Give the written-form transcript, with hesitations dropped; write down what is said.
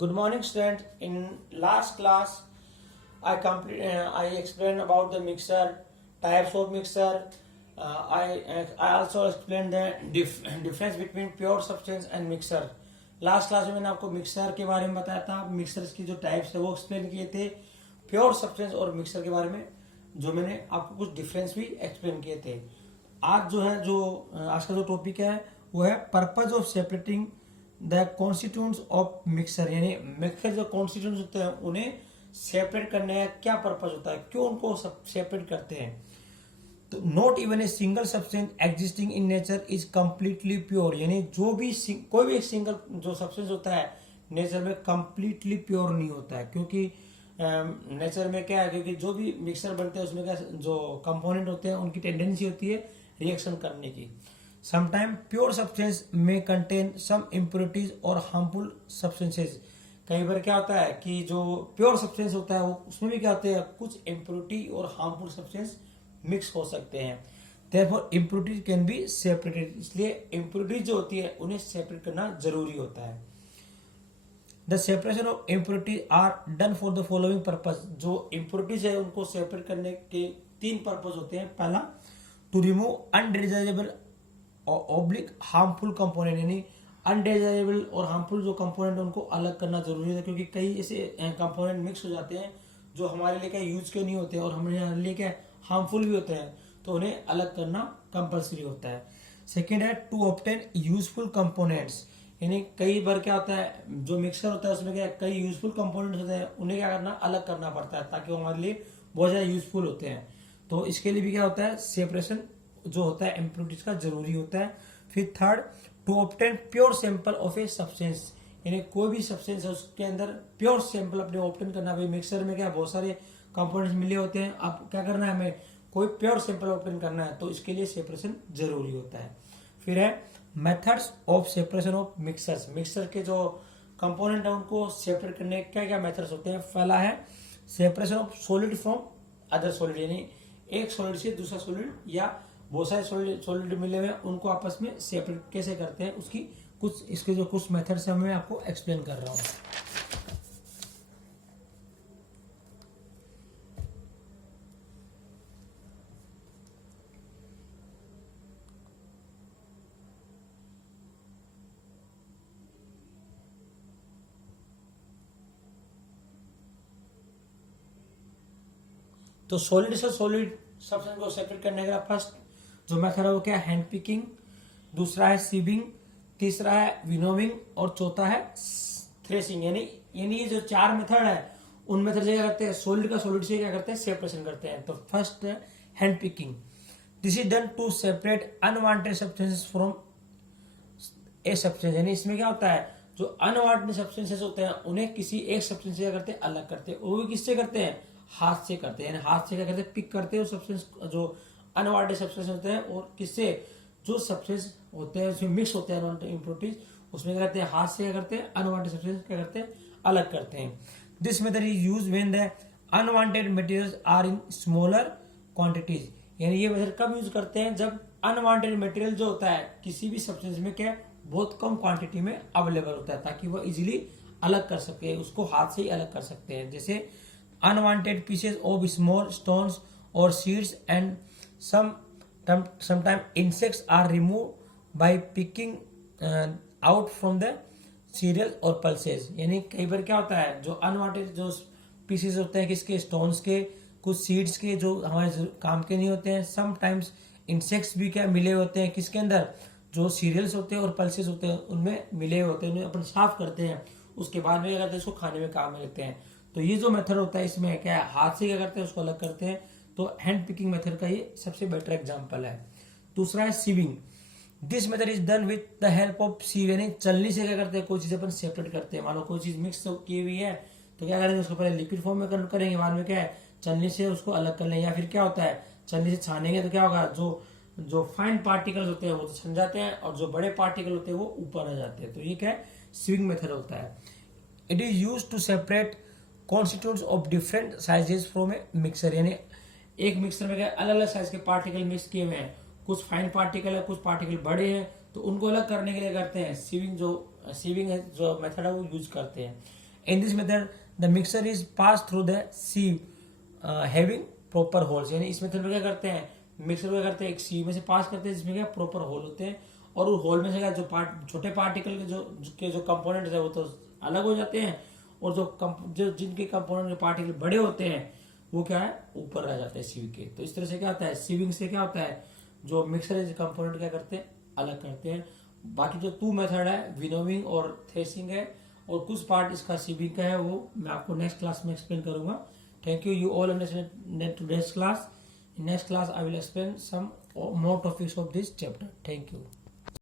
Good morning, students. In last class, I explained about the mixer, types of mixer. I also explained the difference between pure substance and mixer. Last class में मैंने आपको mixer के बारे में बताया था, mixer की जो टाइप्स है वो एक्सप्लेन किए थे, प्योर सब्सटेंस और मिक्सर के बारे में जो मैंने आपको कुछ डिफरेंस भी एक्सप्लेन किए थे। आज आज का जो टॉपिक है वो है purpose of separating the constituents of mixer, यानी मिक्सर जो कॉन्स्टिट्यूएंट्स होते हैं उन्हें सेपरेट करने का क्या पर्पज होता है, क्यों उनको सेपरेट करते हैं। तो not even a single substance existing in nature is completely pure, यानी जो भी कोई भी एक सिंगल जो सब्सटेंस होता है नेचर में कंप्लीटली प्योर नहीं होता है, क्योंकि नेचर में क्या है, क्योंकि जो भी मिक्सर बनते हैं उसमें क्या जो कंपोनेंट होते हैं उनकी टेंडेंसी होती है रिएक्शन करने की। समटाइम प्योर सब्सटेंस में कंटेन सम इम्प्योरिटीज और हार्मफुल सब्सटेंसेज। कई बार क्या होता है कि जो प्योर सब्सटेंस होता है वो उसमें भी क्या होते हैं, कुछ इम्प्योरिटी और हार्मफुल सब्सटेंस मिक्स हो सकते हैं। Therefore impurities can be separated, इसलिए इम्प्योरिटीज जो होती है उन्हें सेपरेट करना जरूरी होता है। The separation of impurities are done for the following purpose. जो इम्प्योरिटीज है उनको सेपरेट करने के 3 पर्पज होते हैं। पहला, to remove undesirable oblique harmful component, यानी अनडिजायरेबल और हार्मफुल जो कंपोनेंट है उनको अलग करना जरूरी है, क्योंकि कई ऐसे कंपोनेंट मिक्स हो जाते हैं जो हमारे लिए क्या यूज के नहीं होते और हमारे लिए क्या हार्मफुल भी होते हैं, तो उन्हें अलग करना कंपलसरी होता है। सेकेंड है, टू ऑब्टेन यूजफुल कंपोनेंट्स, यानी कई बार क्या होता है जो मिक्सर होता है उसमें क्या कई यूजफुल कंपोनेंट्स होते हैं, उन्हें क्या करना अलग करना पड़ता है ताकि वो हमारे लिए बहुत ज्यादा यूजफुल होते हैं। तो इसके लिए भी क्या होता है, सेपरेशन जो होता है इम्प्योरिटीज का जरूरी होता है। फिर third, to obtain pure sample of a substance, यानी कोई भी सब्सटेंस है उसके अंदर प्योर सैंपल अपने ऑब्टेन करना। भाई मिक्सर में क्या बहुत सारे कंपोनेंट्स मिले होते हैं, अब क्या करना है हमें कोई प्योर सैंपल ऑब्टेन करना है, तो इसके लिए सेपरेशन जरूरी होता है। फिर है methods of separation of mixers, mixer के जो कंपोनेंट है उनको सेपरेट करने के क्या क्या मेथड्स होते हैं। पहला है separation of solid from other solid, यानी एक सॉलिड से दूसरा सॉलिड या बहुत सारे सॉलिड मिले हुए उनको आपस में सेपरेट कैसे करते हैं, उसकी इसके जो कुछ मेथड्स है मैं आपको एक्सप्लेन कर रहा हूँ। तो सॉलिड से सॉलिड सब्सटेंस को सेपरेट करने का फर्स्ट जो मेथड है वो क्या है, हैंड पिकिंग, दूसरा है सीविंग, तीसरा है विनोविंग और चौथा है थ्रेसिंग। यानी ये जो 4 मेथड है उन मेथड से क्या करते हैं, सॉलिड का सॉलिड से क्या करते हैं सेपरेशन करते हैं। तो first hand picking, this is done to separate unwanted substances from a substance, यानी इसमें क्या होता है जो अनवांटेड सब्सटेंसेस होते हैं उन्हें किसी एक सब्सटेंस से क्या करते हैं अलग करते हैं। वो भी किससे करते हैं, हाथ से करते हैं, यानी हाथ से क्या करते हैं पिक करते हैं सब्सटेंस जो अनवांटेड सब्सटेंस होते हैं, और किससे जो सब्सटेंस होते हैं उसमें मिक्स होते हैं अनवांटेड इम्प्योरिटीज, उसमें क्या करते हैं हाथ से क्या करते हैं अनवांटेड सब्सटेंस क्या करते हैं अलग करते हैं। This method is use when the unwanted materials are in smaller quantities, यानी ये मेथड कब यूज करते हैं, जब अनवांटेड मटेरियल जो होता है किसी भी सब्सटेंस में क्या बहुत कम क्वांटिटी में अवेलेबल होता है, ताकि वो इजिली अलग कर सके, उसको हाथ से ही अलग कर सकते हैं। जैसे unwanted pieces of small stones or seeds and sometimes insects are removed by picking out from the cereals or pulses, यानी कई बार क्या होता है जो अनवांटेड जो पीसेस होते हैं किसके, स्टोन्स के, कुछ सीड्स के जो हमारे काम के नहीं होते हैं, समटाइम्स इंसेक्ट्स भी क्या मिले होते हैं किसके अंदर, जो सीरियल्स होते हैं और पल्सेस होते हैं उनमें मिले होते हैं, उन्हें अपन साफ करते हैं, उसके बाद में क्या करते हैं इसको खाने में काम में लेते हैं। तो ये जो मेथड होता है इसमें क्या है हाथ से क्या करते हैं उसको अलग करते हैं, तो हैंड पिकिंग मेथड का ये सबसे बेटर एग्जांपल है। दूसरा है sieving, this method is done with the help of sieve, यानी चलनी से क्या करते हैं कोई चीज अपन सेपरेट करते हैं। मान लो कोई चीज मिक्स की हुई है तो क्या करेंगे उसको पहले लिक्विड फॉर्म में कन्वर्ट करेंगे, बाद में क्या है चलनी से उसको अलग कर लेंगे, या फिर क्या होता है चलनी से छानेंगे तो क्या होगा जो फाइन पार्टिकल्स होते हैं वो तो छन जाते हैं और जो बड़े पार्टिकल होते हैं वो ऊपर आ जाते हैं। तो ये क्या है सीविंग मेथड होता है। It is use to separate constituents of different sizes from a mixer, यानी एक मिक्सर में क्या अलग अलग साइज के पार्टिकल मिक्स किए हुए हैं, कुछ फाइन पार्टिकल है कुछ पार्टिकल बड़े हैं, तो उनको अलग करने के लिए करते हैं सीविंग जो मेथड है वो यूज करते हैं। In this method the mixture is passed through the sieve having proper holes. यानी इस मेथड में क्या करते हैं, मिक्सर को क्या करते हैं, एक सीव में से पास करते हैं जिसमें क्या प्रॉपर होल होते हैं, और उस होल में से क्या जो छोटे पार्टिकल के जो कंपोनेंट्स है वो तो अलग हो जाते हैं, और जो जिनके कंपोनेंट के पार्टिकल बड़े होते हैं वो क्या है ऊपर रह जाते हैं सीव के। तो इस तरह से क्या होता है, सीविंग से क्या होता है, जो मिक्सर कंपोनेंट क्या करते हैं, अलग करते हैं। बाकी जो 2 मेथड है, विनोविंग और थ्रेसिंग है, और कुछ पार्ट इसका सीविंग का है, वो मैं आपको नेक्स्ट क्लास में एक्सप्लेन करूंगा। Thank you, you all understand today's class. In next class I will explain some more topics of this chapter. Thank you.